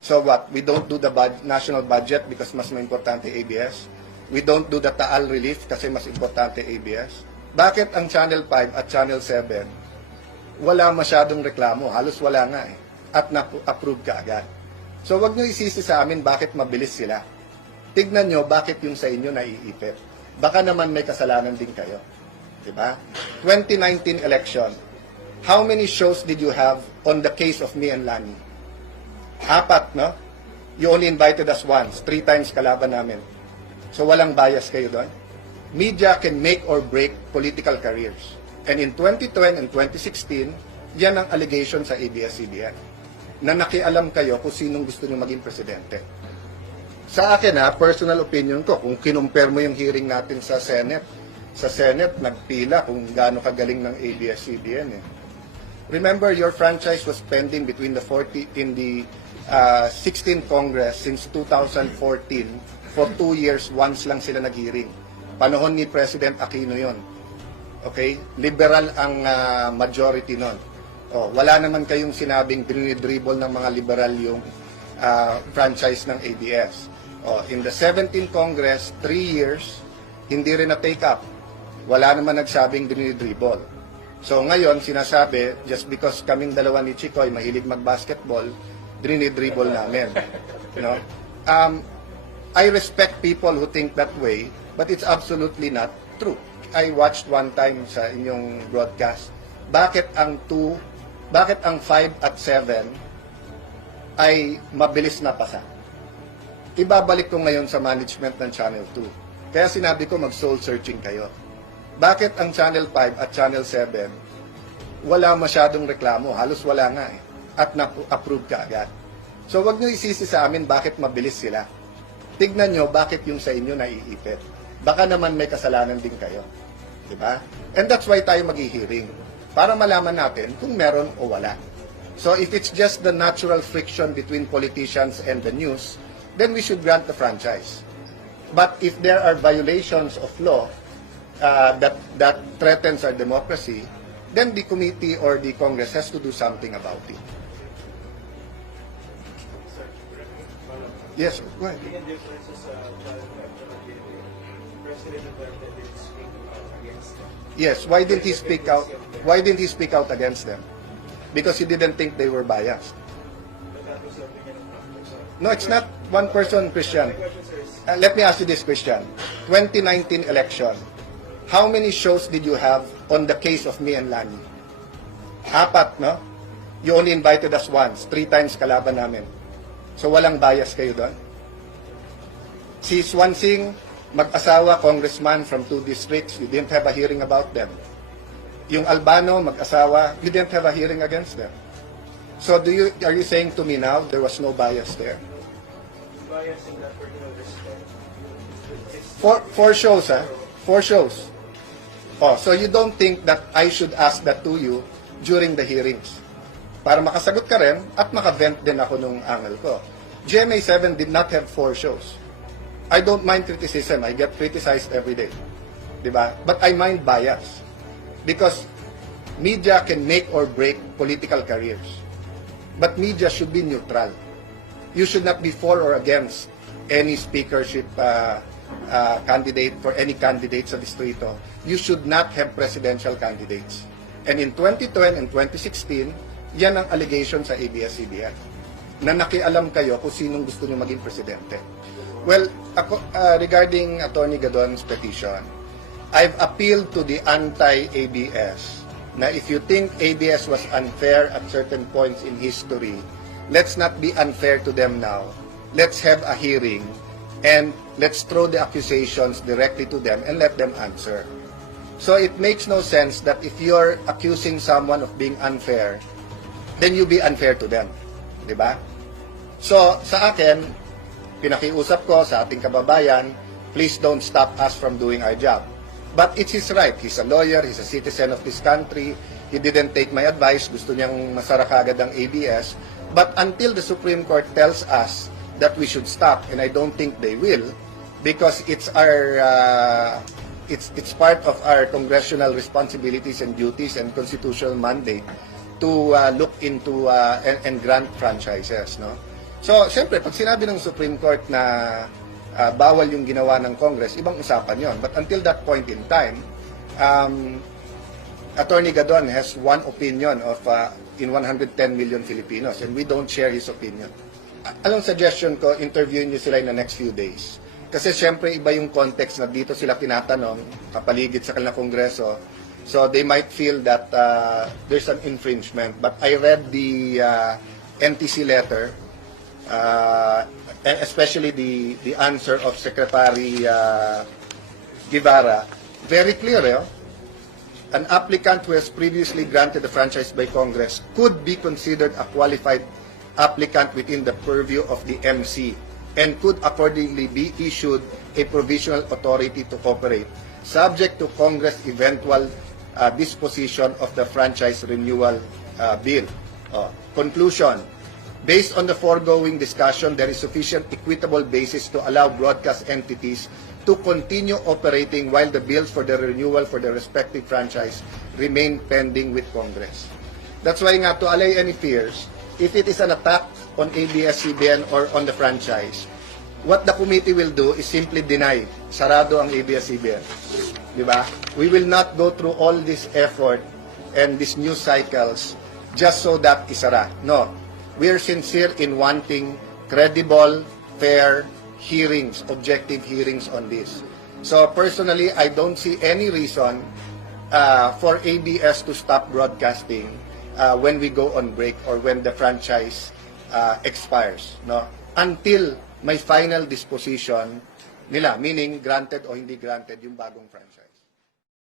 So what? We don't do the national budget because mas importante ABS. We don't do the Taal relief kasi mas importante ABS. Bakit ang Channel 5 at Channel 7 wala masyadong reklamo? Halos wala nga eh. At na-approve ka agad. So wag nyo isisi sa amin bakit mabilis sila. Tignan nyo bakit yung sa inyo naiipit. Baka naman may kasalanan din kayo. Diba? 2019 election. How many shows did you have on the case of me and Lani? 4, no? You only invited us once. 3 times kalaban namin. So walang bias kayo doon. Media can make or break political careers. And in 2010 and 2016, yan ang allegation sa ABS-CBN. Na nakialam kayo kung sinong gusto nyo maging presidente. Sa akin personal opinion ko, kung kinumpare mo yung hearing natin sa Senate, nagpila kung gaano kagaling ng ABS-CBN eh. Remember, your franchise was pending between the 16th Congress since 2014. For 2 years, once lang sila nag-hearing. Panahon ni President Aquino yon. Okay? Liberal ang majority nun. Wala naman kayong sinabing dinidribble ng mga liberal yung franchise ng ABS. In the 17th Congress, 3 years, hindi rin na-take up. Wala naman nagsabing dinidribble. So ngayon, sinasabi, just because kaming dalawa ni Chikoy mahilig mag-basketball, dinidribble namin. You know? I respect people who think that way, but it's absolutely not true. I watched one time sa inyong broadcast. Bakit ang 5 at 7 ay mabilis na pasa? Ibabalik ko ngayon sa management ng Channel 2. Kaya sinabi ko mag-soul searching kayo. Bakit ang Channel 5 at Channel 7 wala masyadong reklamo? Halos wala nga eh. At na-approve ka agad. So wag nyo isisi sa amin bakit mabilis sila. Tignan nyo bakit yung sa inyo naiipit. Baka naman may kasalanan din kayo. Diba? And that's why tayo mag-hearing. Para malaman natin kung meron o wala. So if it's just the natural friction between politicians and the news, then we should grant the franchise. But if there are violations of law that threatens our democracy, then the committee or the Congress has to do something about it. Yes, go ahead. Yes, why didn't he speak out? Why didn't he speak out against them? Because he didn't think they were biased. No, it's not one person, Christian. Let me ask you this question. 2019 election. How many shows did you have on the case of me and Lani? 4, no? You only invited us once. 3 times kalaban namin. So walang bias kayo doon? Si Swansing, mag-asawa, congressman from 2 districts, you didn't have a hearing about them. Yung Albano, mag-asawa, you didn't have a hearing against them. So are you saying to me now there was no bias there? Bias in that particular respect. 4 shows, ha? 4 shows. So you don't think that I should ask that to you during the hearings? Para makasagot ka rin at makavent din ako nung angle ko. GMA 7 did not have 4 shows. I don't mind criticism. I get criticized every day. Diba? But I mind bias. Because media can make or break political careers. But media should be neutral. You should not be for or against any speakership candidate for any candidate sa distrito. You should not have presidential candidates. And in 2010 and 2016, yan ang allegation sa ABS-CBN. Na nakialam kayo kung sinong gusto nyo maging presidente. Well, regarding Attorney Gadon's petition, I've appealed to the anti-ABS na if you think ABS was unfair at certain points in history, let's not be unfair to them now. Let's have a hearing and let's throw the accusations directly to them and let them answer. So it makes no sense that if you're accusing someone of being unfair, then you be unfair to them. Diba? So sa akin, pinakiusap ko sa ating kababayan, please don't stop us from doing our job. But it's his right. He's a lawyer, he's a citizen of this country. He didn't take my advice. Gusto niyang masara kagad ang ABS. But until the Supreme Court tells us that we should stop, and I don't think they will, because it's part of our congressional responsibilities and duties and constitutional mandate to look into and grant franchises, no? So, siyempre, pag sinabi ng Supreme Court na bawal yung ginawa ng Congress, ibang usapan yon. But until that point in time, Attorney Gadon has one opinion of in 110 million Filipinos, and we don't share his opinion. Anong suggestion ko, interviewin nyo sila in the next few days. Kasi siyempre, iba yung context na dito sila tinatanong, kapaligid sa kanilang Kongreso. So, they might feel that there's an infringement. But I read the NTC letter, especially the answer of Secretary Guevara, very clear. An applicant who has previously granted the franchise by Congress could be considered a qualified applicant within the purview of the MC and could accordingly be issued a provisional authority to operate, subject to Congress' eventual disposition of the franchise renewal bill. Conclusion. Based on the foregoing discussion, there is sufficient equitable basis to allow broadcast entities to continue operating while the bills for the renewal for the respective franchise remain pending with Congress. That's why nga, to allay any fears, if it is an attack on ABS-CBN or on the franchise, what the committee will do is simply deny, sarado ang ABS-CBN. Di ba? We will not go through all this effort and these news cycles just so that isara. No. We are sincere in wanting credible, fair hearings, objective hearings on this. So personally, I don't see any reason for ABS to stop broadcasting when we go on break or when the franchise expires, no? Until may final disposition nila, meaning granted o hindi granted yung bagong franchise.